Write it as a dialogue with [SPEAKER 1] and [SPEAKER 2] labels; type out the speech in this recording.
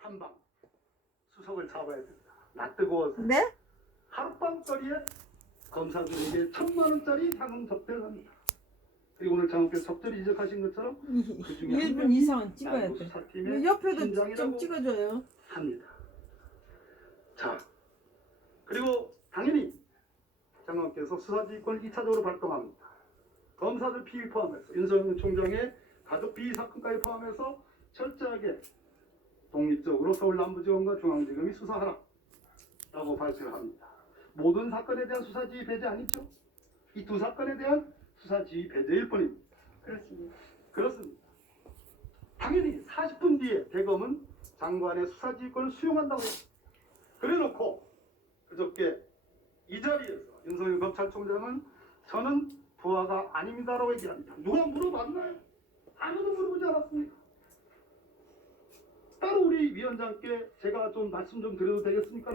[SPEAKER 1] 한방 수석을 잡아야 된다. 나 뜨거워서
[SPEAKER 2] 네?
[SPEAKER 1] 하룻밤거리에 검사들에게 천만 원짜리 상금 접대를 합니다. 그리고 오늘 장학교 적절히 지적하신 것처럼 그 중에 한
[SPEAKER 2] 1분
[SPEAKER 1] 명이
[SPEAKER 2] 이상은 찍어야 돼.
[SPEAKER 1] 수사팀의
[SPEAKER 2] 옆에도 좀
[SPEAKER 1] 팀장이라고
[SPEAKER 2] 찍어줘요.
[SPEAKER 1] 합니다. 자, 그리고 당연히 장관께서 수사지휘권을 2차적으로 발동합니다. 검사들 피의 포함해서 윤석열 총장의 가족 비위 사건까지 포함해서 철저하게 독립적으로 서울 남부지검과 중앙지검이 수사하라 라고 발표를 합니다. 모든 사건에 대한 수사 지휘 배제 아니죠? 이 두 사건에 대한 수사 지휘 배제일 뿐입니다.
[SPEAKER 3] 그렇습니다.
[SPEAKER 1] 그렇습니다. 당연히 40분 뒤에 대검은 장관의 수사 지휘권을 수용한다고 했습니다. 그래놓고 그저께 이 자리에서 윤석열 검찰총장은 저는 부하가 아닙니다라고 얘기합니다. 누가 물어봤나요? 아무도 물어보지 않았습니다. 위원장께 제가 좀 말씀 좀 드려도 되겠습니까?